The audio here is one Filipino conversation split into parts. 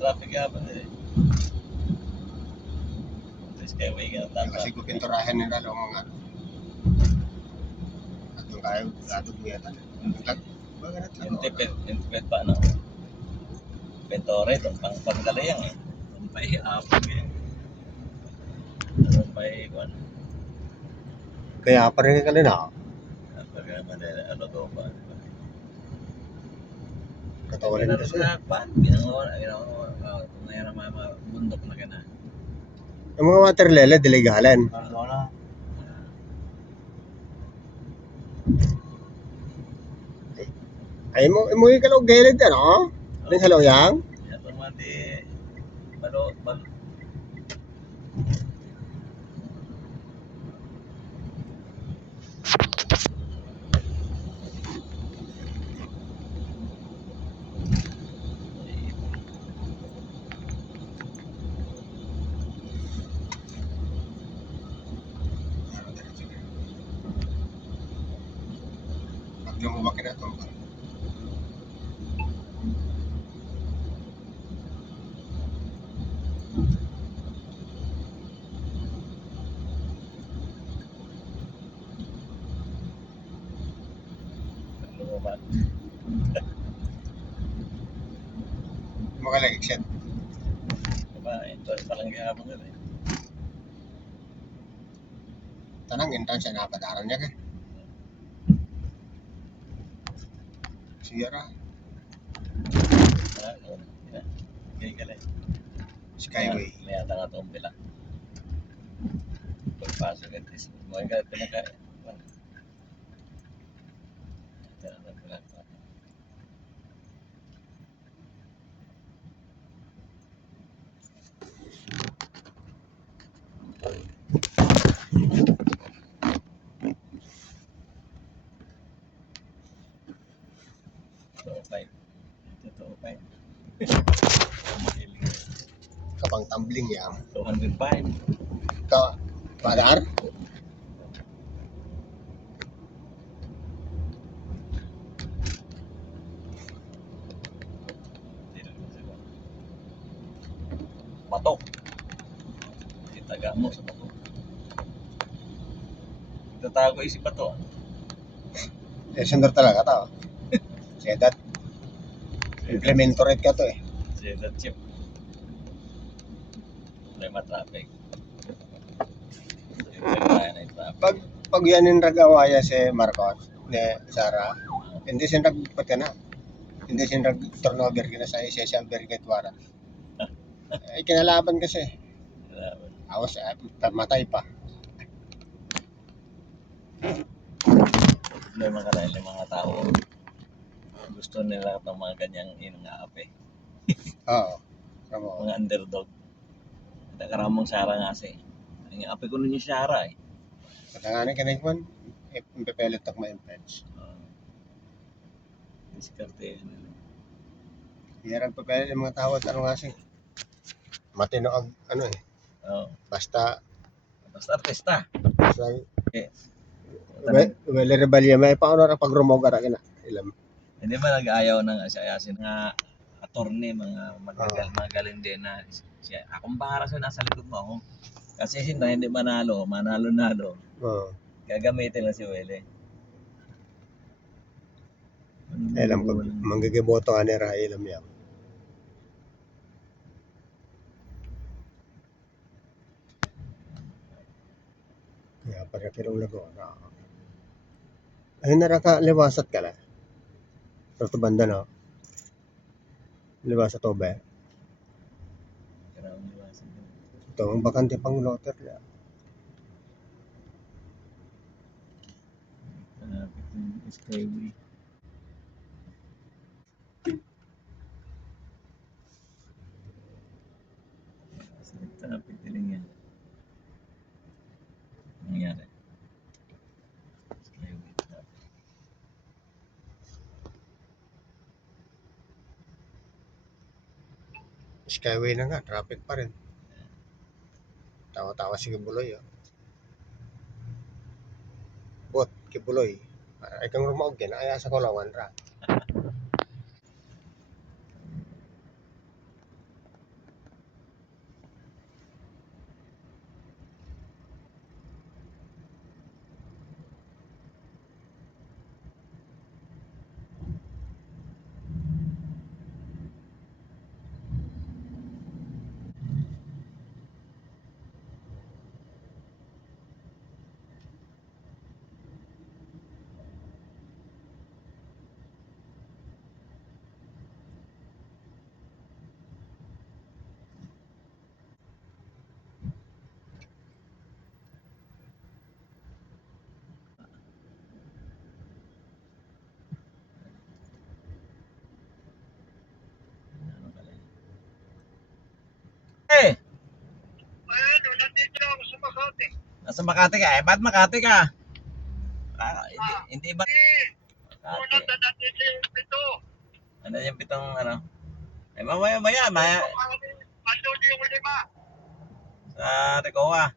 traffic ka pa din. Skyway ka na tama. Kasi kung pinturahan nila lang mga atong kayo, atong buyatan. Intipid pa, no? Pentore, itong panggalayang eh. Itong pa'y apag eh. Itong pa'y, ano? Kaya pa rin ka na. Apag madala, ano to ba? Katawalin kasi. Ginagawa, kung mayroon mga bundok na ka na. Yung mga water lele, diligalan. Ay mo ikalog gilid ano? Ning halo yang. Ya mati balo. Lumabaki na to. Lumaban. Makalagig siya. Diba, ito palang gahapon yun eh. Tanang intan siya napadaran niya kay. Siyara. Kaya kala. Skyway. May ata nga itong bila. Pagpasok at least. Mga ka pinaka. Totoo pa yun. Kapang tumbling yan. 205. Ka padar? Bato. Itaga mo sa bato. Tatago isip bato. Sender talaga to. Sedat. Implementorate ka to eh. Sedat chip. Problema traffic. Pag yanin ragawaya si Marcos ni Sara, hindi siya nagpat ka na. Hindi siya nag-turnover ka na sa essential brigade warrant. Ay kinalaban kasi. Awas matay pa. Problema ka rin yung mga tao. Gusto nila ng mga ganyang inang-aapi. Oo. Mga underdog. Nakaramong Sara nga siya. Ang api ko nun yung Sara eh. Katanganin ka na yun, ipipelit ako ma-impedge. Diskarte yan. Hirang papelit yung mga tao at ano nga siya. Matino ang ano eh. Basta artista. Basta Okay. Well, rebellion may paano ra pag rumoga ra kina. Ilam. Hindi ba nag-ayaw ng asayasin nga attorney, mga magaling din na siya. Akong bahala siya nasa likod mo ako. Kasi sinta hindi manalo. Oo. Gagamitin lang si Wele. Ilam ko, manggigiboto nga ni Ra, ilam yan. Kaya para pirong lago. Ay naraka liwasat ka na. Sa banda no. Liwasat to ba? Ito ang bakante pang loter niya. Skyway. Traffic din yan. Nangyari. Skyway traffic. Skyway na nga, traffic pa rin. Tawa-tawa si Kibuloy. Bot, Kibuloy. Ay kang rumaog yan, ay asa ko lawan ra. Nasa Makati ka? Eh, ba't Makati ka? Hindi ba Makati? Ano yung pitong ano? Eh, mamaya. Sa Recoa.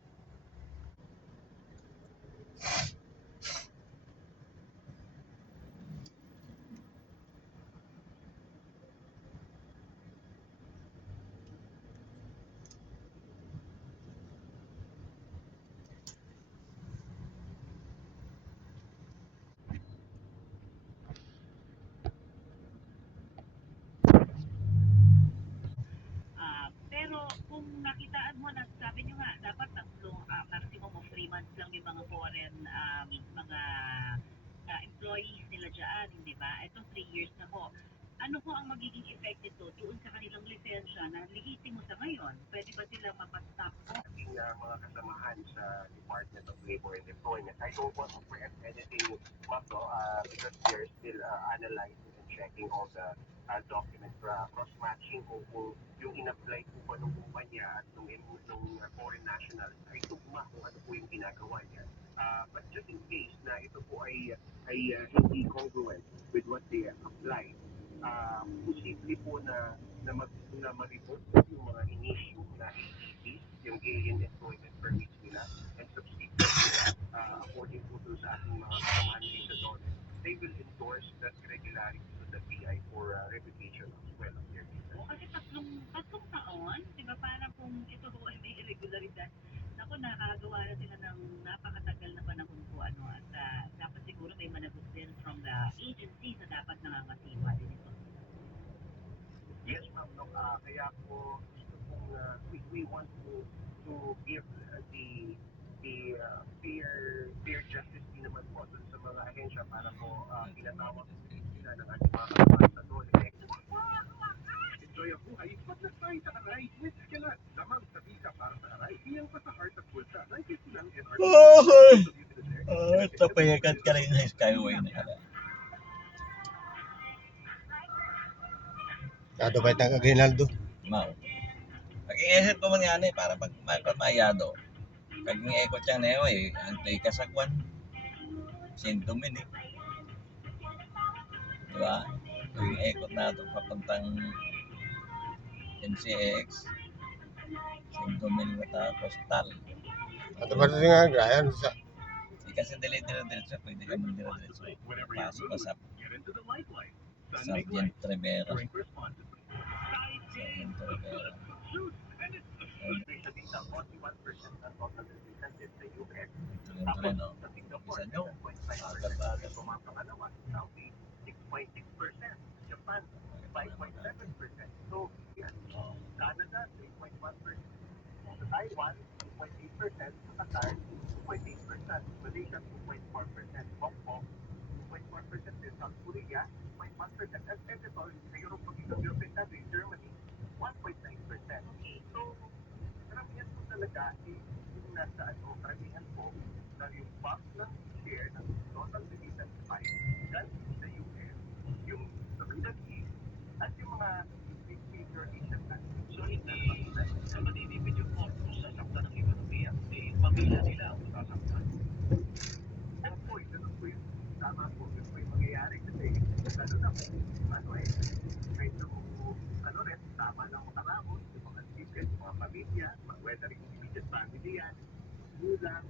Pero kung nakitaan mo na sabi nyo nga dapat maximum of 3 months lang yung mga foreign mga employees nila dyan, di ba? Itong 3 years na ho. Ano ho ang magiging effect nito doon sa kanilang lisensya na lihitin mo sa ngayon? Pwede ba sila mapastop mo? Ating mga kasamahan sa Department of Labor and Employment. I don't want to preempt anything, ma'am, no, because they're still analyzing and checking all the documents, cross-matching kung yung in-apply po ba ng kumpanya at nung foreign nationals ay tugma kung ano po yung ginagawa niya. But just in case na ito po ay hindi congruent with what they applied, posible po na ma-revoke yung mga in-issue na AEPs, yung Alien Employment Permits nila, and subsequently, according po sa ating mga kasamahan dito doon, they will endorse that irregularity to the PI for revocation as well of their visa. Kasi tatlong taon, di ba parang kung ito ho ay may irregularidad, naku, nakagawa na sila ng napakatagal na panahon po ano, at dapat siguro may managot din from the agency na dapat nangangasiwa din ito. Yes, ma'am. No, kaya po gusto pong we want to give the fair justice din naman po dun sa mga ahensya para po tinatawag sila ng ating mga kababayan sa doon. Enjoy ang buhay, pag-nag-try sa Aray with Escalat. Lamang sa visa para sa Aray, iyang pa sa heart at bulsa. 90 lang MRT. Ito payakat ka rin sa Skyway na kada. Kado pa itang Aguinaldo. Mau. Pag-iisip ko man yan eh, para pag mayado. Pag ni-echo siyang neo eh, antay kasagwan. Sintomin eh. Diba? Pag ni-echo na ito papuntang NCX. Sintomin na ito, postal. At pa rin nga, Brian, sa Hindi kasi dire-diretso, pwede ka man dire-diretso. Pasok ka sa Sergeant Rivera. Sergeant Rivera. Tuloy-tuloy, no? Isa nyo, bagal-bagal. Japan, 5.7%. So, yan. Canada, 3.1%. Sa Taiwan, 2.8%. Sa Qatar, 2.8%. Malaysia, 2.4%. Hong Kong, 2.4%. din. South Korea, 2.1%. At ito, sa Europe, European countries, Germany, 1.9%. So, karamihan po talaga yung nasa karamihan po na yung bulk ng share ng total remittance pie galing sa US, yung sa Middle East, at yung mga big major Asian countries. So, hindi madidipid yung focus sa sakta ng ekonomiya. Yung pamilya nila ang masasaktan. Opo, ganun po yung tama po. Yun po yung mangyayari kasi lalo na kung medyo rin, tama lang makaramos, yung mga secret, mga pamilya, whether yung immediate family yan, gulang,